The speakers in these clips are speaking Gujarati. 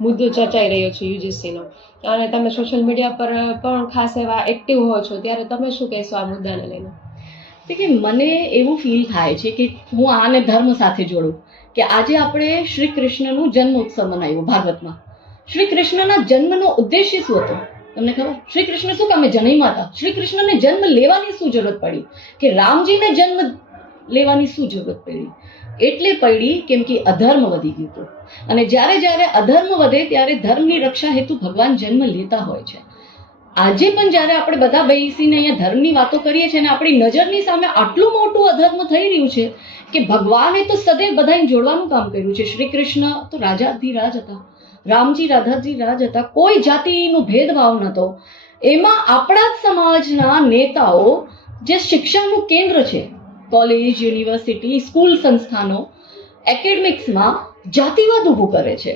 મુદ્દો ચર્ચાઈ રહ્યો છે યુજીસીનો, અને તમે સોશિયલ મીડિયા પર પણ ખાસ એવા એક્ટિવ હો છો, ત્યારે તમે શું કહેશો આ મુદ્દાને લઈને? કે મને એવું ફીલ થાય છે કે હું આને ધર્મ સાથે જોડું કે આજે આપણે શ્રી કૃષ્ણનું જન્મ ઉત્સવ મનાવ્યો ભારતમાં. શ્રી કૃષ્ણના જન્મનો ઉદ્દેશ્ય શું હતો તમને ખબર? શ્રી કૃષ્ણ શું કામે જન્મ્યા હતા? શ્રી કૃષ્ણને જન્મ લેવાની શું જરૂરત પડી? કે રામજીને જન્મ લેવાની શું જરૂરત પડી? એટલે પડી કેમ કે અધર્મ વધી ગયું હતું. અને જ્યારે જ્યારે અધર્મ વધે ત્યારે ધર્મની રક્ષા હેતુ ભગવાન જન્મ લેતા હોય છે. આજે પણ જ્યારે આપણે બધા બેસીને અહીંયા ધર્મની વાતો કરીએ છીએ અને આપણી નજરની સામે આટલું મોટું અધર્મ થઈ રહ્યું છે કે ભગવાને તો સદૈવ બધાને જોડવાનું કામ કર્યું છે. શ્રી કૃષ્ણ તો રાજાધિરાજ હતા, રામજી રાધાજીરાજ હતા, કોઈ જાતિનો ભેદભાવ નહોતો. એમાં આપણા જ સમાજના નેતાઓ જે શિક્ષાનું કેન્દ્ર છે, કોલેજ, યુનિવર્સિટી, સ્કૂલ, સંસ્થાનો, એકેડેમિક્સમાં જાતિવાદ ઊભું કરે છે.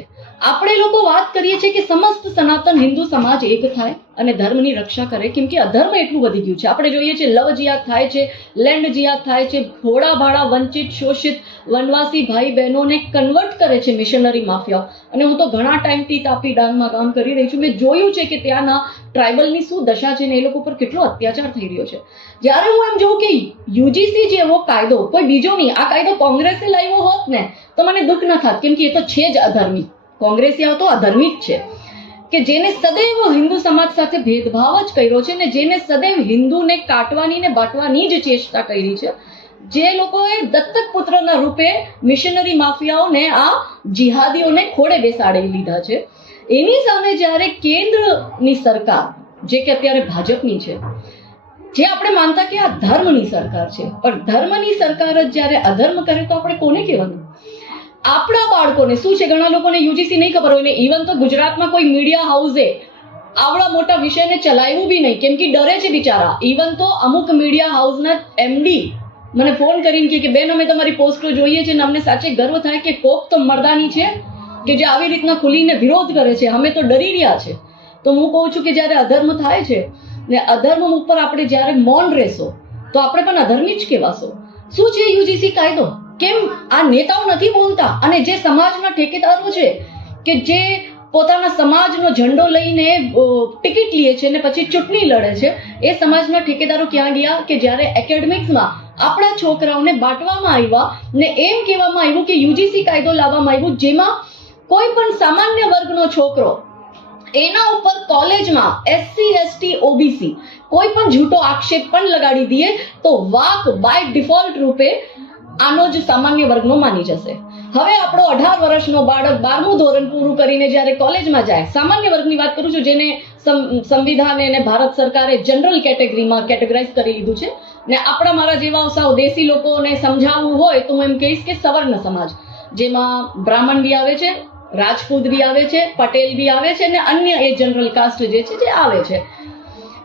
આપણે લોકો વાત કરીએ છીએ કે સમસ્ત સનાતન હિન્દુ સમાજ એક થાય અને ધર્મની રક્ષા કરે, કેમ કે અધર્મ એટલું વધી ગયું છે. આપણે જોઈએ છીએ લવ જિહાદ થાય છે, લેન્ડ જિહાદ થાય છે, ભોળા ભાડા વંચિત શોષિત વનવાસી ભાઈ બહેનોને કન્વર્ટ કરે છે મિશનરી માફિયાઓ. અને હું તો ઘણા ટાઈમથી તાપી ડાંગમાં કામ કરી રહી છું. મેં જોયું છે કે ત્યાંના ટ્રાઇબલની શું દશા છે ને એ લોકો પર કેટલો અત્યાચાર થઈ રહ્યો છે. જ્યારે હું એમ જોઉં કે યુજીસી જેવો કાયદો કોઈ બીજો નહીં, આ કાયદો કોંગ્રેસે લાવ્યો હોત ને તો મને દુઃખ ન થાત, કેમ કે એ તો છે જ અધર્મી. કોંગ્રેસીઓ તો અધર્મી જ છે કે જેને સદૈવ હિન્દુ સમાજ સાથે ભેદભાવ જ કર્યો છે ને જેને સદૈવ હિન્દુને કાટવાની ને બાંટવાની જ ચેષ્ટા કરી છે. જે લોકોએ દત્તક પુત્રના રૂપે મિશનરી માફિયાઓને આ જિહાદીઓને ખોડે બેસાડી લીધા છે, એની સામે જ્યારે કેન્દ્રની સરકાર જે કે અત્યારે ભાજપની છે, જે આપણે માનતા કે આ ધર્મની સરકાર છે, પણ ધર્મની સરકાર જ જ્યારે અધર્મ કરે તો આપણે કોને કહેવાનું? આપણા બાળકોને શું છે, ઘણા લોકોને યુજીસી નહીં ખબર હોય ને ઇવન તો ગુજરાતમાં કોઈ મીડિયા હાઉસે આવડા મોટા વિષયને ચલાવ્યું બી નહીં, કેમ કે ડરે છે બિચારા. ઇવન તો અમુક મીડિયા હાઉસના એમડી મને ફોન કરીને કહે કે બેન અમે તમારી પોસ્ટો જોઈએ છે ને અમને સાચે ગર્વ થાય કે કોક તો મર્દાની છે કે જે આવી રીતના ખુલીને વિરોધ કરે છે, અમે તો ડરી રહ્યા છે. તો હું કહું છું કે જ્યારે અધર્મ થાય છે ને અધર્મ ઉપર આપણે જ્યારે મૌન રહેશો તો આપણે પણ અધર્મી જ કહેવાશો. શું છે યુજીસી કાયદો? કેમ આ નેતાઓ નથી બોલતા? અને જે સમાજના ઠેકેદારો છે કે જે પોતાના સમાજનો ઝંડો લઈને ટિકિટ લે છે ને પછી ચૂંટણી લડે છે, એ સમાજના ઠેકેદારો ક્યાં ગયા કે જ્યારે એકેડેમિક્સમાં આપણા છોકરાઓને બાંટવામાં આવ્યા ને એમ કહેવામાં આવ્યું કે યુજીસી કાયદો લાવવામાં આવ્યું જેમાં કોઈ પણ સામાન્ય વર્ગનો છોકરો એના ઉપર કોલેજમાં એસસી એસટી ઓબીસી કોઈ પણ જૂઠો આક્ષેપ પણ લગાડી દઈએ તો વાક બાય ડિફોલ્ટ રૂપે આનો જ સામાન્ય વર્ગનો માની જશે. હવે આપણો 18 વર્ષનો બાળક 12મું ધોરણ પૂરું કરીને જ્યારે કોલેજમાં જાય, સામાન્ય વર્ગની વાત કરું છું, જેને સંવિધાન અને ભારત સરકારે જનરલ કેટેગરીમાં કેટેગરાઇઝ કરી લીધું છે, ને આપણા મારા જેવા સાવ દેશી લોકોને સમજાવવું હોય તો હું એમ કહીશ કે સવર્ણ સમાજ, જેમાં બ્રાહ્મણ બી આવે છે, રાજપૂત બી આવે છે, પટેલ બી આવે છે ને અન્ય એ જનરલ કાસ્ટ જે છે જે આવે છે.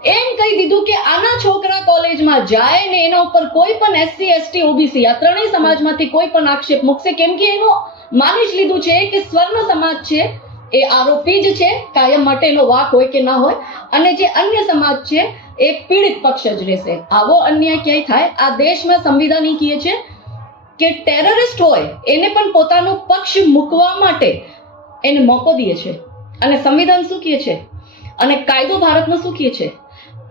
એમ કહી દીધું કે આના છોકરા કોલેજમાં જાય ને એના ઉપર કોઈ પણ એસસી એસટી ઓબીસી આ ત્રણેય સમાજમાંથી કોઈ પણ આક્ષેપ મૂકશે, કેમ કે એનું માની જ લીધું છે કે સ્વર્ણ સમાજ છે એ આરોપી જ છે, કાયમ માટે એનો વાક હોય કે ના હોય, અને જે અન્ય સમાજ છે એ પીડિત પક્ષ જ રહેશે. આવો અન્યાય ક્યાંય થાય? આ દેશમાં સંવિધાન કહે છે કે ટેરરિસ્ટ હોય એને પણ પોતાનો પક્ષ મૂકવા માટે એને મોકો દે છે. અને સંવિધાન શું કહે છે અને કાયદો ભારતનો શું કહે છે?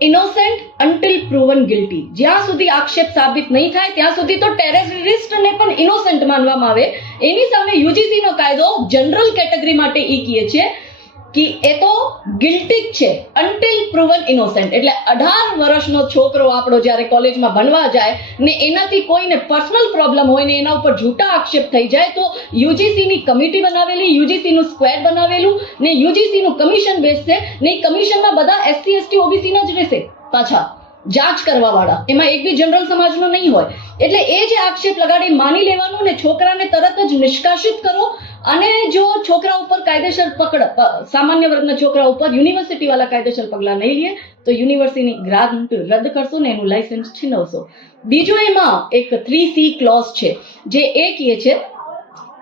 Innocent until proven guilty. જ્યાં સુધી આક્ષેપ સાબિત નહીં થાય ત્યાં સુધી તો ટેરરિસ્ટને પણ ઇનોસેન્ટ માનવામાં આવે. એની સામે યુજીસી નો કાયદો જનરલ કેટેગરી માટે એ કહે છે કે એ તો ગિલ્ટી છે અન્ટિલ પ્રૂવન ઇનોસેન્ટ. એટલે 18 વર્ષનો છોકરો આપણો જ્યારે કોલેજમાં ભણવા જાય ને એનાથી કોઈને પર્સનલ પ્રોબ્લેમ હોય ને એના ઉપર જૂઠા આક્ષેપ થઈ જાય તો યુજીસી ની કમિટી બનાવેલી, યુજીસી નું સ્ક્વેર બનાવેલું ને યુજીસી નું કમિશન બેસશે ને એ કમિશનમાં બધા એસસી એસટી ઓબીસી ના જ રહેશે પાછા જાંચ કરવા વાળા, એમાં એક બી જનરલ સમાજનો નહીં હોય. એટલે એ જે આક્ષેપ લગાડી માની લેવાનું ને છોકરાને તરત જ નિષ્કાસિત કરો. અને જો છોકરા ઉપર કાયદેસર પકડ, સામાન્ય વર્ગના છોકરા ઉપર યુનિવર્સિટી વાળા કાયદેસર પગલા નહીં લે તો યુનિવર્સિટીની ગ્રાન્ટ રદ કરશો ને એનું લાયસન્સ છીનવશો. બીજો એમાં એક 3C ક્લોઝ છે જે એ કહે છે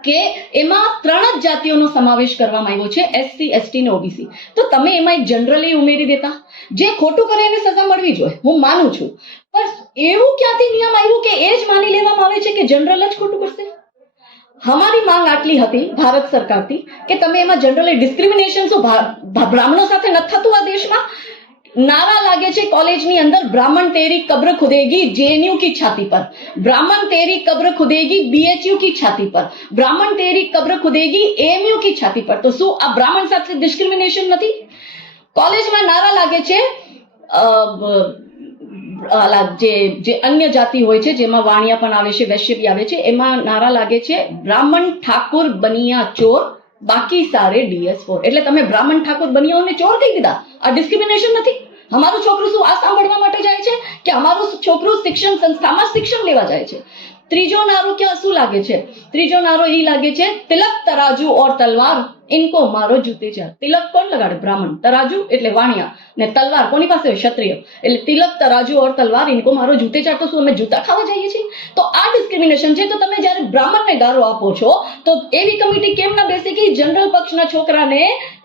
કે એમાં 3 જ જાતિઓનો સમાવેશ કરવામાં આવ્યો છે, એસસી એસટી ને ઓબીસી. તો તમે એમાં એક જનરલી ઉમેરી દેતા, જે ખોટું કરે એને સજા મળવી જોઈએ, હું માનું છું, પણ એવું ક્યાંથી નિયમ આવ્યું કે એ જ માની લેવામાં આવે છે કે જનરલ જ ખોટું કરશે? અમારી માંગ આટલી હતી ભારત સરકારથી કે તમે એમાં જનરલી ડિસ્ક્રિમિનેશન શું બ્રાહ્મણો સાથે નથી થતું આ દેશમાં? नारा लागे छे कॉलेजनी अंदर ब्राह्मण तेरी कब्र खुदेगी जेएनयू की छाती पर, ब्राह्मण तेरी कब्र खुदेगी बीएचयू की छाती पर, ब्राह्मण तेरी कब्र खुदेगी एएमयू की छाती पर. तो શું આ બ્રાહ્મણ સાથે ડિસ્ક્રિમિનેશન નથી? કોલેજમાં નારા લાગે છે જે અન્ય જાતિ હોય છે જેમાં વાણિયા પણ આવે છે, વૈશ્ય બી આવે છે, એમાં નારા લાગે છે બ્રાહ્મણ ઠાકોર બનિયા ચોર બાકી સારે DS4. એટલે તમે બ્રાહ્મણ ઠાકોર બનિયાઓને ચોર કહી દીધા. આ ડિસ્ક્રિમિનેશન નથી? અમારું છોકરું શું આ સાંભળવા માટે જાય છે કે અમારું છોકરું શિક્ષણ સંસ્થામાં શિક્ષણ લેવા જાય છે? ત્રીજો નારો ક્યાં શું લાગે છે? ત્રીજો નારો એ લાગે છે તિલક તરાજુ ઓર તલવાર ઇनको મારો જૂતે જા. તિલક કોણ લગાડે? બ્રાહ્મણ. તરાજુ એટલે વાણિયા ને તલવાર કોની પાસે હોય? ક્ષત્રિય. એટલે તિલક તરાજુ ઓર તલવાર ઇनको મારો જૂતે જા. તો શું અમે જૂતા ખાવા જઈએ છીએ? તો આ ડિસ્ક્રિમિનેશન છે. તો તમે જ્યારે બ્રાહ્મણને ગારો આપો છો તો એવી કમિટી કેમ ના બેસે કે જનરલ પક્ષના છોકરાને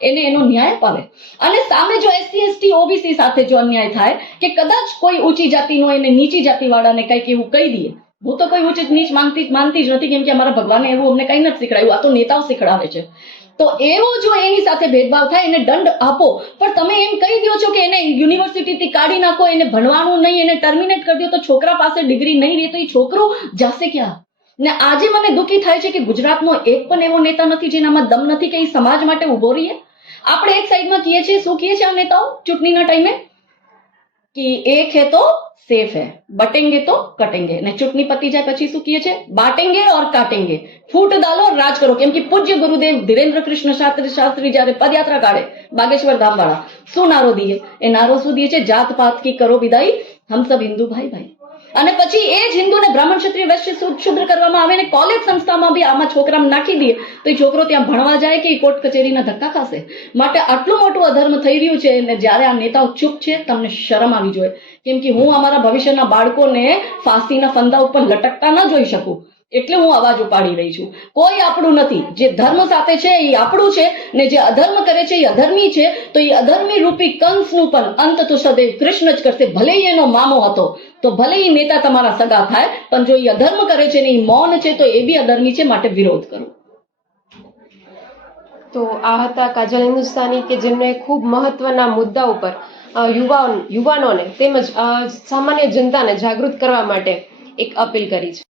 એને એનો ન્યાય અપાવે? અને સામે જો SC ST OBC સાથે જો અન્યાય થાય કે કદાચ કોઈ ઊંચી જાતિનો એને નીચી જાતિવાળાને કંઈક એવું કહી દઈએ, હું તો કોઈ ઉચિત નીચ માનતી જ નથી, કેમ કે અમારા ભગવાને એવું અમને કઈ નથી શીખડાયું, આ તો નેતાઓ શીખડાવે છે. તો એવો જો એની સાથે ભેદભાવ થાય એને દંડ આપો, પણ તમે એમ કહી દો છો કે એને યુનિવર્સિટીથી કાઢી નાખો, એને ભણવાનું નહીં, એને ટર્મિનેટ કરી દો, તો છોકરા પાસે ડિગ્રી નહીં રહે તો એ છોકરો જશે ક્યાં? ને આજે મને દુઃખી થાય છે કે ગુજરાતનો એક પણ એવો નેતા નથી જેનામાં દમ નથી કે એ સમાજ માટે ઉભો રહીએ. આપણે એક સાઈડમાં કહીએ છીએ, શું કહીએ છીએ આ નેતાઓ ચૂંટણીના ટાઈમે કે એક હે તો सेफ है, बटेंगे तो कटेंगे, ने चुटनी पति जाए પછી શું કહે છે? बांटेंगे और काटेंगे, फूट डालो और राज करो. કેમ કે પૂજ્ય ગુરુદેવ ધીરેન્દ્ર કૃષ્ણ શાસ્ત્રી જયારે પદયાત્રા કાઢે બાગેશ્વર ધામ વાળા, શું નારો દીએ? એ નારો શું દીએ છે? જાત પાત કી કરો વિદાઈ, હમ સબ હિન્દુ ભાઈ ભાઈ. અને પછી એ જ હિન્દુને બ્રાહ્મણ ક્ષત્રિય વૈશ્ય શુદ્ર કરવામાં આવે ને કોલેજ સંસ્થામાં બી આમાં છોકરાને નાખી દે તો એ છોકરો ત્યાં ભણવા જાય કે કોર્ટ કચેરીના ધક્કા ખાશે? માટે આટલું મોટું અધર્મ થઈ રહ્યું છે અને જ્યારે આ નેતાઓ ચૂપ છે તમને શરમ આવી જોઈએ. કેમ કે હું અમારા ભવિષ્યના બાળકોને ફાંસીના ફંદા ઉપર લટકતા ન જોઈ શકું, એટલે હું અવાજ ઉપાડી રહી છું. કોઈ આપણું નથી. જે ધર્મ સાથે છે એ આપણું છે, ને જે અધર્મ કરે છે એ અધર્મી છે. તો એ અધર્મી રૂપી કંસનું પણ અંત તો સદૈવ કૃષ્ણ જ કરશે. ભલે એનો મામો હતો, તો ભલે એ નેતા તમારા સગા થાય, પણ જો એ અધર્મ કરે છે ને એ મૌન છે તો એ બી અધર્મી છે. માટે વિરોધ કરો. તો આ હતા કાજલ હિન્દુસ્તાની કે જેમને ખૂબ મહત્વના મુદ્દા ઉપર યુવાનોને તેમજ સામાન્ય જનતાને જાગૃત કરવા માટે એક અપીલ કરી છે.